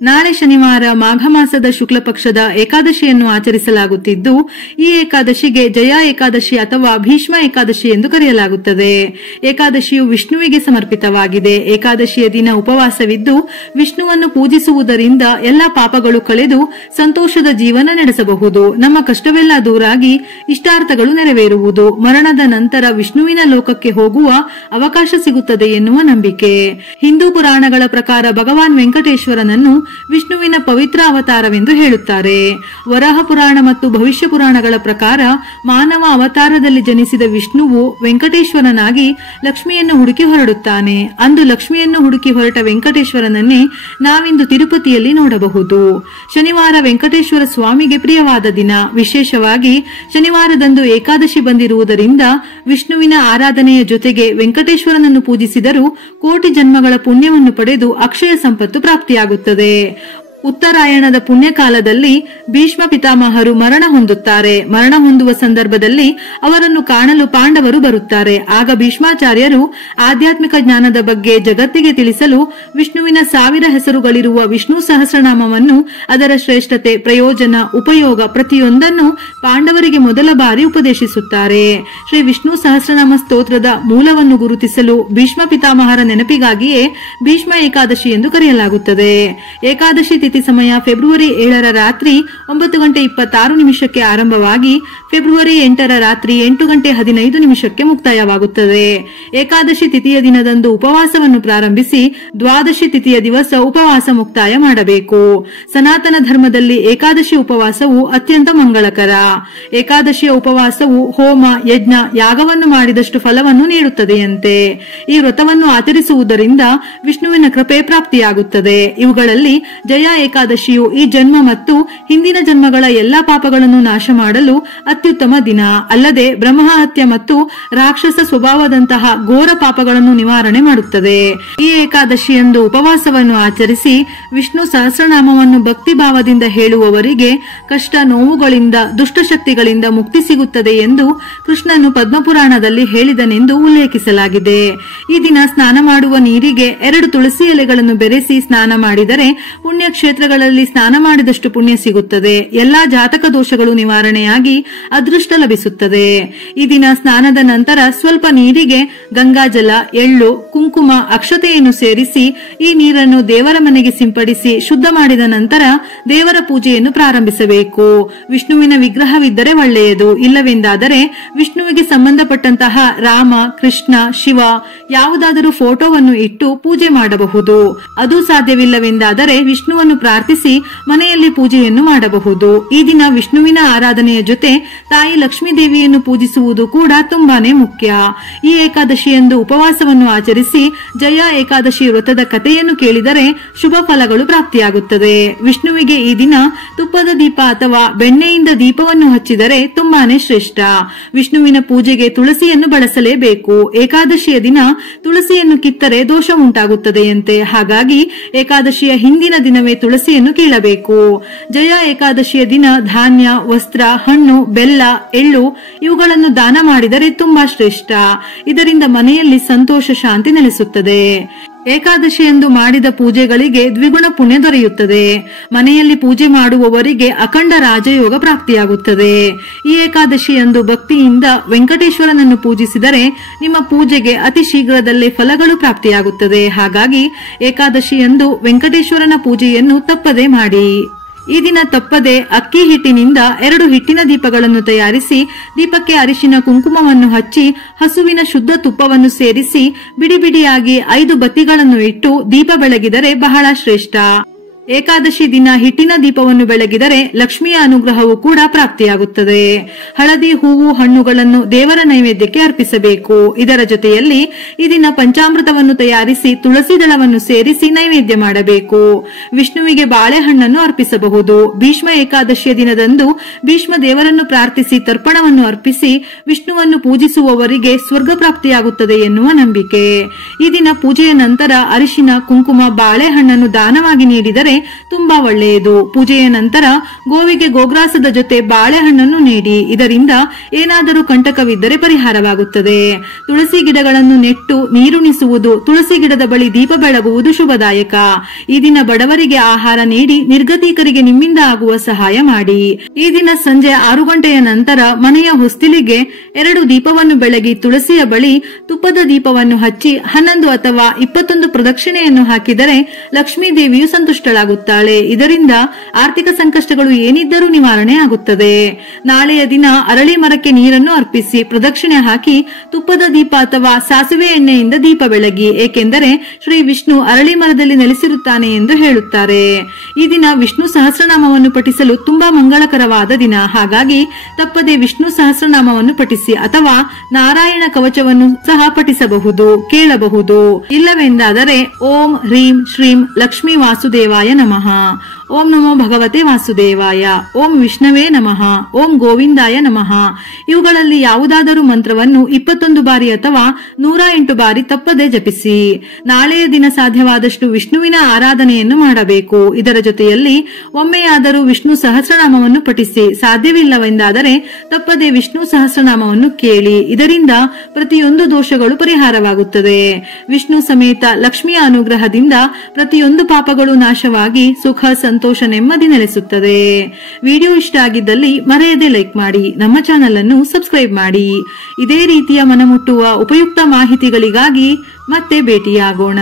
ನಾಳೆ ಶನಿವಾರ ಮಾಘ ಮಾಸದ ಶುಕ್ಲ ಪಕ್ಷದ ಏಕಾದಶಿಯನ್ನು ಆಚರಿಸಲಾಗುತ್ತಿದ್ದು, ಈ ಏಕಾದಶಿಗೆ ಜಯ ಏಕಾದಶಿ ಅಥವಾ ಭೀಷ್ಮ ಏಕಾದಶಿ ಎಂದು ಕರೆಯಲಾಗುತ್ತದೆ. ಏಕಾದಶಿಯು ವಿಷ್ಣುವಿಗೆ ಸಮರ್ಪಿತವಾಗಿದೆ. ಏಕಾದಶಿಯ ದಿನ ಉಪವಾಸವಿದ್ದು ವಿಷ್ಣುವನ್ನು ಪೂಜಿಸುವುದರಿಂದ ಎಲ್ಲಾ ಪಾಪಗಳು ಕಳೆದು ಸಂತೋಷದ ಜೀವನ ನಡೆಸಬಹುದು. ನಮ್ಮ ಕಷ್ಟವೆಲ್ಲ ದೂರಾಗಿ ಇಷ್ಟಾರ್ಥಗಳು ನೆರವೇರುವುದು. ಮರಣದ ನಂತರ ವಿಷ್ಣುವಿನ ಲೋಕಕ್ಕೆ ಹೋಗುವ ಅವಕಾಶ ಸಿಗುತ್ತದೆ ಎನ್ನುವ ನಂಬಿಕೆ. ಹಿಂದೂ ಪುರಾಣಗಳ ಪ್ರಕಾರ ಭಗವಾನ್ ವೆಂಕಟೇಶ್ವರನನ್ನು ವಿಷ್ಣುವಿನ ಪವಿತ್ರ ಅವತಾರವೆಂದು ಹೇಳುತ್ತಾರೆ. ವರಾಹ ಪುರಾಣ ಮತ್ತು ಭವಿಷ್ಯ ಪುರಾಣಗಳ ಪ್ರಕಾರ ಮಾನವ ಅವತಾರದಲ್ಲಿ ಜನಿಸಿದ ವಿಷ್ಣುವು ವೆಂಕಟೇಶ್ವರನಾಗಿ ಲಕ್ಷ್ಮಿಯನ್ನು ಹುಡುಕಿ ಹೊರಡುತ್ತಾನೆ. ಅಂದು ಲಕ್ಷ್ಮಿಯನ್ನು ಹುಡುಕಿ ಹೊರಟ ವೆಂಕಟೇಶ್ವರನನ್ನೇ ನಾವಿಂದು ತಿರುಪತಿಯಲ್ಲಿ ನೋಡಬಹುದು. ಶನಿವಾರ ವೆಂಕಟೇಶ್ವರ ಸ್ವಾಮಿಗೆ ಪ್ರಿಯವಾದ ದಿನ. ವಿಶೇಷವಾಗಿ ಶನಿವಾರದಂದು ಏಕಾದಶಿ ಬಂದಿರುವುದರಿಂದ ವಿಷ್ಣುವಿನ ಆರಾಧನೆಯ ಜೊತೆಗೆ ವೆಂಕಟೇಶ್ವರನನ್ನು ಪೂಜಿಸಿದರೂ ಕೋಟಿ ಜನ್ಮಗಳ ಪುಣ್ಯವನ್ನು ಪಡೆದು ಅಕ್ಷಯ ಸಂಪತ್ತು ಪ್ರಾಪ್ತಿಯಾಗುತ್ತದೆ. ಉತ್ತರಾಯಣದ ಪುಣ್ಯಕಾಲದಲ್ಲಿ ಭೀಷ್ಮ ಪಿತಾಮಹರು ಮರಣ ಹೊಂದುತ್ತಾರೆ. ಮರಣ ಹೊಂದುವ ಸಂದರ್ಭದಲ್ಲಿ ಅವರನ್ನು ಕಾಣಲು ಪಾಂಡವರು ಬರುತ್ತಾರೆ. ಆಗ ಭೀಷ್ಮಾಚಾರ್ಯರು ಆಧ್ಯಾತ್ಮಿಕ ಜ್ಞಾನದ ಬಗ್ಗೆ ಜಗತ್ತಿಗೆ ತಿಳಿಸಲು ವಿಷ್ಣುವಿನ 1000 ಹೆಸರುಗಳಿರುವ ವಿಷ್ಣು ಸಹಸ್ರನಾಮವನ್ನು, ಅದರ ಶ್ರೇಷ್ಠತೆ, ಪ್ರಯೋಜನ, ಉಪಯೋಗ ಪ್ರತಿಯೊಂದನ್ನು ಪಾಂಡವರಿಗೆ ಮೊದಲ ಬಾರಿ ಉಪದೇಶಿಸುತ್ತಾರೆ. ಶ್ರೀ ವಿಷ್ಣು ಸಹಸ್ರನಾಮ ಸ್ತೋತ್ರದ ಮೂಲವನ್ನು ಗುರುತಿಸಲು ಭೀಷ್ಮ ಪಿತಾಮಹರ ನೆನಪಿಗಾಗಿಯೇ ಭೀಷ್ಮ ಏಕಾದಶಿ ಎಂದು ಕರೆಯಲಾಗುತ್ತದೆ. ಏಕಾದಶಿ ತಿಥಿ ಸಮಯ ಫೆಬ್ರವರಿ 7ರ ರಾತ್ರಿ 9:26 ಆರಂಭವಾಗಿ ಫೆಬ್ರವರಿ 8ರ ರಾತ್ರಿ 8:15 ಮುಕ್ತಾಯವಾಗುತ್ತದೆ. ಏಕಾದಶಿ ತಿಥಿಯ ದಿನದಂದು ಉಪವಾಸವನ್ನು ಪ್ರಾರಂಭಿಸಿ ದ್ವಾದಶಿ ತಿಥಿಯ ದಿವಸ ಉಪವಾಸ ಮುಕ್ತಾಯ ಮಾಡಬೇಕು. ಸನಾತನ ಧರ್ಮದಲ್ಲಿ ಏಕಾದಶಿ ಉಪವಾಸವು ಅತ್ಯಂತ ಮಂಗಳಕರ. ಏಕಾದಶಿಯ ಉಪವಾಸವು ಹೋಮ, ಯಜ್ಞ, ಯಾಗವನ್ನು ಮಾಡಿದಷ್ಟು ಫಲವನ್ನು ನೀಡುತ್ತದೆಯಂತೆ. ಈ ವ್ರತವನ್ನು ಆಚರಿಸುವುದರಿಂದ ವಿಷ್ಣುವಿನ ಕೃಪೆ ಪ್ರಾಪ್ತಿಯಾಗುತ್ತದೆ. ಇವುಗಳಲ್ಲಿ ಜಯ ಏಕಾದಶಿಯು ಈ ಜನ್ಮ ಮತ್ತು ಹಿಂದಿನ ಜನ್ಮಗಳ ಎಲ್ಲಾ ಪಾಪಗಳನ್ನು ನಾಶ ಮಾಡಲು ಅತ್ಯುತ್ತಮ ದಿನ. ಅಲ್ಲದೆ ಬ್ರಹ್ಮಹತ್ಯೆ ಮತ್ತು ರಾಕ್ಷಸ ಸ್ವಭಾವದಂತಹ ಘೋರ ಪಾಪಗಳನ್ನು ನಿವಾರಣೆ ಮಾಡುತ್ತದೆ. ಈ ಏಕಾದಶಿಯಂದು ಉಪವಾಸವನ್ನು ಆಚರಿಸಿ ವಿಷ್ಣು ಸಹಸ್ರನಾಮವನ್ನು ಭಕ್ತಿ ಭಾವದಿಂದ ಹೇಳುವವರಿಗೆ ಕಷ್ಟ ನೋವುಗಳಿಂದ, ದುಷ್ಟಶಕ್ತಿಗಳಿಂದ ಮುಕ್ತಿ ಸಿಗುತ್ತದೆ ಎಂದು ಕೃಷ್ಣನು ಪದ್ಮಪುರಾಣದಲ್ಲಿ ಹೇಳಿದನೆಂದು ಉಲ್ಲೇಖಿಸಲಾಗಿದೆ. ಈ ದಿನ ಸ್ನಾನ ಮಾಡುವ ನೀರಿಗೆ 2 ತುಳಸಿ ಎಲೆಗಳನ್ನು ಬೆರೆಸಿ ಸ್ನಾನ ಮಾಡಿದರೆ ಪುಣ್ಯಕ್ಷೇತ್ರಗಳಲ್ಲಿ ಸ್ನಾನ ಮಾಡಿದಷ್ಟು ಪುಣ್ಯ ಸಿಗುತ್ತದೆ. ಎಲ್ಲಾ ಜಾತಕ ದೋಷಗಳು ನಿವಾರಣೆಯಾಗಿ ಅದೃಷ್ಟ ಲಭಿಸುತ್ತದೆ. ಈ ದಿನ ಸ್ನಾನದ ನಂತರ ಸ್ವಲ್ಪ ನೀರಿಗೆ ಗಂಗಾಜಲ, ಎಳ್ಳು, ಕುಂಕುಮ, ಅಕ್ಷತೆಯನ್ನು ಸೇರಿಸಿ ಈ ನೀರನ್ನು ದೇವರ ಮನೆಗೆ ಸಿಂಪಡಿಸಿ ಶುದ್ಧ ಮಾಡಿದ ನಂತರ ದೇವರ ಪೂಜೆಯನ್ನು ಪ್ರಾರಂಭಿಸಬೇಕು. ವಿಷ್ಣುವಿನ ವಿಗ್ರಹವಿದ್ದರೆ ಒಳ್ಳೆಯದು. ಇಲ್ಲವೆಂದಾದರೆ ವಿಷ್ಣುವಿಗೆ ಸಂಬಂಧಪಟ್ಟಂತಹ ರಾಮ, ಕೃಷ್ಣ, ಶಿವ ಯಾವುದಾದರೂ ಫೋಟೋವನ್ನು ಇಟ್ಟು ಪೂಜೆ ಮಾಡಬಹುದು. ಅದು ಸಾಧ್ಯವಿಲ್ಲವೆಂದಾದರೆ ವಿಷ್ಣುವನ್ನು ಪ್ರಾರ್ಥಿಸಿ ಮನೆಯಲ್ಲಿ ಪೂಜೆಯನ್ನು ಮಾಡಬಹುದು. ಈ ದಿನ ವಿಷ್ಣುವಿನ ಆರಾಧನೆಯ ಜೊತೆ ತಾಯಿ ಲಕ್ಷ್ಮೀ ದೇವಿಯನ್ನು ಪೂಜಿಸುವುದು ಕೂಡ ತುಂಬಾನೇ ಮುಖ್ಯ. ಈ ಏಕಾದಶಿಯಂದು ಉಪವಾಸವನ್ನು ಆಚರಿಸಿ ಜಯ ಏಕಾದಶಿ ವ್ರತದ ಕಥೆಯನ್ನು ಕೇಳಿದರೆ ಶುಭ ಫಲಗಳು ಪ್ರಾಪ್ತಿಯಾಗುತ್ತದೆ. ವಿಷ್ಣುವಿಗೆ ಈ ದಿನ ತುಪ್ಪದ ದೀಪ ಅಥವಾ ಬೆಣ್ಣೆಯಿಂದ ದೀಪವನ್ನು ಹಚ್ಚಿದರೆ ತುಂಬಾನೇ ಶ್ರೇಷ್ಠ. ವಿಷ್ಣುವಿನ ಪೂಜೆಗೆ ತುಳಸಿಯನ್ನು ಬಳಸಲೇಬೇಕು. ಏಕಾದಶಿಯ ದಿನ ತುಳಸಿಯನ್ನು ಕಿತ್ತರೆ ದೋಷ ಉಂಟಾಗುತ್ತದೆಯಂತೆ. ಹಾಗಾಗಿ ಏಕಾದಶಿಯ ಹಿಂದಿನ ದಿನವೇ ತುಳಸಿಯನ್ನು ಕೀಳಬೇಕು. ಜಯ ಏಕಾದಶಿಯ ದಿನ ಧಾನ್ಯ, ವಸ್ತ್ರ, ಹಣ್ಣು, ಬೆಲ್ಲ, ಎಳ್ಳು ಇವುಗಳನ್ನು ದಾನ ಮಾಡಿದರೆ ತುಂಬಾ ಶ್ರೇಷ್ಠ. ಇದರಿಂದ ಮನೆಯಲ್ಲಿ ಸಂತೋಷ, ಶಾಂತಿ ನೆಲೆಸುತ್ತದೆ. ಏಕಾದಶಿಯಂದು ಮಾಡಿದ ಪೂಜೆಗಳಿಗೆ ದ್ವಿಗುಣ ಪುಣ್ಯ ದೊರೆಯುತ್ತದೆ. ಮನೆಯಲ್ಲಿ ಪೂಜೆ ಮಾಡುವವರಿಗೆ ಅಖಂಡ ರಾಜಯೋಗ ಪ್ರಾಪ್ತಿಯಾಗುತ್ತದೆ. ಈ ಏಕಾದಶಿಯಂದು ಭಕ್ತಿಯಿಂದ ವೆಂಕಟೇಶ್ವರನನ್ನು ಪೂಜಿಸಿದರೆ ನಿಮ್ಮ ಪೂಜೆಗೆ ಅತಿ ಶೀಘ್ರದಲ್ಲೇ ಫಲಗಳು ಪ್ರಾಪ್ತಿಯಾಗುತ್ತದೆ. ಹಾಗಾಗಿ ಏಕಾದಶಿಯಂದು ವೆಂಕಟೇಶ್ವರನ ಪೂಜೆಯನ್ನು ತಪ್ಪದೆ ಮಾಡಿ. ಈ ದಿನ ತಪ್ಪದೆ ಅಕ್ಕಿ ಹಿಟ್ಟಿನಿಂದ 2 ಹಿಟ್ಟಿನ ದೀಪಗಳನ್ನು ತಯಾರಿಸಿ ದೀಪಕ್ಕೆ ಅರಿಶಿನ ಕುಂಕುಮವನ್ನು ಹಚ್ಚಿ ಹಸುವಿನ ಶುದ್ಧ ತುಪ್ಪವನ್ನು ಸೇರಿಸಿ ಬಿಡಿ ಬಿಡಿಯಾಗಿ 5 ಬತ್ತಿಗಳನ್ನು ಇಟ್ಟು ದೀಪ ಬೆಳಗಿದರೆ ಬಹಳ ಶ್ರೇಷ್ಠ. ಏಕಾದಶಿ ದಿನ ಹಿಟ್ಟಿನ ದೀಪವನ್ನು ಬೆಳಗಿದರೆ ಲಕ್ಷ್ಮಿಯ ಅನುಗ್ರಹವು ಕೂಡ ಪ್ರಾಪ್ತಿಯಾಗುತ್ತದೆ. ಹಳದಿ, ಹೂವು, ಹಣ್ಣುಗಳನ್ನು ದೇವರ ನೈವೇದ್ಯಕ್ಕೆ ಅರ್ಪಿಸಬೇಕು. ಇದರ ಜೊತೆಯಲ್ಲಿ ಈ ದಿನ ಪಂಚಾಮೃತವನ್ನು ತಯಾರಿಸಿ ತುಳಸಿ ದಳವನ್ನು ಸೇರಿಸಿ ನೈವೇದ್ಯ ಮಾಡಬೇಕು. ವಿಷ್ಣುವಿಗೆ ಬಾಳೆಹಣ್ಣನ್ನು ಅರ್ಪಿಸಬಹುದು. ಭೀಷ್ಮ ಏಕಾದಶಿಯ ದಿನದಂದು ಭೀಷ್ಮ ದೇವರನ್ನು ಪ್ರಾರ್ಥಿಸಿ ತರ್ಪಣವನ್ನು ಅರ್ಪಿಸಿ ವಿಷ್ಣುವನ್ನು ಪೂಜಿಸುವವರಿಗೆ ಸ್ವರ್ಗ ಪ್ರಾಪ್ತಿಯಾಗುತ್ತದೆ ಎನ್ನುವ ನಂಬಿಕೆ. ಈ ದಿನ ಪೂಜೆಯ ನಂತರ ಅರಿಶಿನ, ಕುಂಕುಮ, ಬಾಳೆಹಣ್ಣನ್ನು ದಾನವಾಗಿ ನೀಡಿದರೆ ತುಂಬಾ ಒಳ್ಳೆಯದು. ಪೂಜೆಯ ನಂತರ ಗೋವಿಗೆ ಗೋಗ್ರಾಸದ ಜೊತೆ ಬಾಳೆಹಣ್ಣನ್ನು ನೀಡಿ. ಇದರಿಂದ ಏನಾದರೂ ಕಂಟಕವಿದ್ದರೆ ಪರಿಹಾರವಾಗುತ್ತದೆ. ತುಳಸಿ ಗಿಡಗಳನ್ನು ನೆಟ್ಟು ನೀರುಣಿಸುವುದು, ತುಳಸಿ ಗಿಡದ ಬಳಿ ದೀಪ ಬೆಳಗುವುದು ಶುಭದಾಯಕ. ಈ ದಿನ ಬಡವರಿಗೆ ಆಹಾರ ನೀಡಿ ನಿರ್ಗತಿಕರಿಗೆ ನಿಮ್ಮಿಂದ ಆಗುವ ಸಹಾಯ ಮಾಡಿ. ಈ ದಿನ ಸಂಜೆ 6 ಗಂಟೆಯ ನಂತರ ಮನೆಯ ಹೊಸ್ತಿಲಿಗೆ 2 ದೀಪವನ್ನು ಬೆಳಗಿ ತುಳಸಿಯ ಬಳಿ ತುಪ್ಪದ ದೀಪವನ್ನು ಹಚ್ಚಿ 11 ಅಥವಾ 21 ಪ್ರದಕ್ಷಿಣೆಯನ್ನು ಹಾಕಿದರೆ ಲಕ್ಷ್ಮೀ ದೇವಿಯು ಸಂತುಷ್ಟಳಾಗುತ್ತಾಳೆ. ಇದರಿಂದ ಆರ್ಥಿಕ ಸಂಕಷ್ಟಗಳು ಏನಿದ್ದರೂ ನಿವಾರಣೆ ಆಗುತ್ತದೆ. ನಾಳೆಯ ದಿನ ಅರಳಿ ಮರಕ್ಕೆ ನೀರನ್ನು ಅರ್ಪಿಸಿ ಪ್ರದಕ್ಷಿಣೆ ಹಾಕಿ ತುಪ್ಪದ ದೀಪ ಅಥವಾ ಸಾಸಿವೆ ಎಣ್ಣೆಯಿಂದ ದೀಪ ಬೆಳಗಿ. ಏಕೆಂದರೆ ಶ್ರೀ ವಿಷ್ಣು ಅರಳಿ ಮರದಲ್ಲಿ ನೆಲೆಸಿರುತ್ತಾನೆ ಎಂದು ಹೇಳುತ್ತಾರೆ. ಈ ದಿನ ವಿಷ್ಣು ಸಹಸ್ರನಾಮವನ್ನು ಪಠಿಸಲು ತುಂಬಾ ಮಂಗಳಕರವಾದ ದಿನ. ಹಾಗಾಗಿ ತಪ್ಪದೆ ವಿಷ್ಣು ಸಹಸ್ರನಾಮವನ್ನು ಪಠಿಸಿ ಅಥವಾ ನಾರಾಯಣ ಕವಚವನ್ನು ಸಹ ಪಠಿಸಬಹುದು, ಕೇಳಬಹುದು. ಇಲ್ಲವೆಂದಾದರೆ ಓಂ ಹ್ರೀಂ ಶ್ರೀಂ ಲಕ್ಷ್ಮೀ ವಾಸುದೇವಾಯ ನಮಃ, ಓಂ ನಮೋ ಭಗವತೆ ವಾಸುದೇವಾಯ, ಓಂ ವಿಷ್ಣವೇ ನಮಃ, ಓಂ ಗೋವಿಂದಾಯ ನಮಃ ಇವುಗಳಲ್ಲಿ ಯಾವುದಾದರೂ ಮಂತ್ರವನ್ನು 21 ಬಾರಿ ಅಥವಾ 108 ಬಾರಿ ತಪ್ಪದೆ ಜಪಿಸಿ. ನಾಳೆಯ ದಿನ ಸಾಧ್ಯವಾದಷ್ಟು ವಿಷ್ಣುವಿನ ಆರಾಧನೆಯನ್ನು ಮಾಡಬೇಕು. ಇದರ ಜೊತೆಯಲ್ಲಿ ಒಮ್ಮೆಯಾದರೂ ವಿಷ್ಣು ಸಹಸ್ರನಾಮವನ್ನು ಪಠಿಸಿ. ಸಾಧ್ಯವಿಲ್ಲವೆಂದಾದರೆ ತಪ್ಪದೆ ವಿಷ್ಣು ಸಹಸ್ರನಾಮವನ್ನು ಕೇಳಿ. ಇದರಿಂದ ಪ್ರತಿಯೊಂದು ದೋಷಗಳು ಪರಿಹಾರವಾಗುತ್ತದೆ. ವಿಷ್ಣು ಸಮೇತ ಲಕ್ಷ್ಮಿಯ ಅನುಗ್ರಹದಿಂದ ಪ್ರತಿಯೊಂದು ಪಾಪಗಳು ನಾಶವಾಗಿ ಸುಖ ಸಂತೋಷ ನೆಮ್ಮದಿ ನೆಲೆಸುತ್ತದೆ. ವಿಡಿಯೋ ಇಷ್ಟ ಆಗಿದ್ದಲ್ಲಿ ಮರೆಯದೆ ಲೈಕ್ ಮಾಡಿ, ನಮ್ಮ ಚಾನೆಲ್ ಅನ್ನು ಸಬ್ಸ್ಕ್ರೈಬ್ ಮಾಡಿ. ಇದೇ ರೀತಿಯ ಮನಮುಟ್ಟುವ ಉಪಯುಕ್ತ ಮಾಹಿತಿಗಳಿಗಾಗಿ ಮತ್ತೆ ಭೇಟಿಯಾಗೋಣ.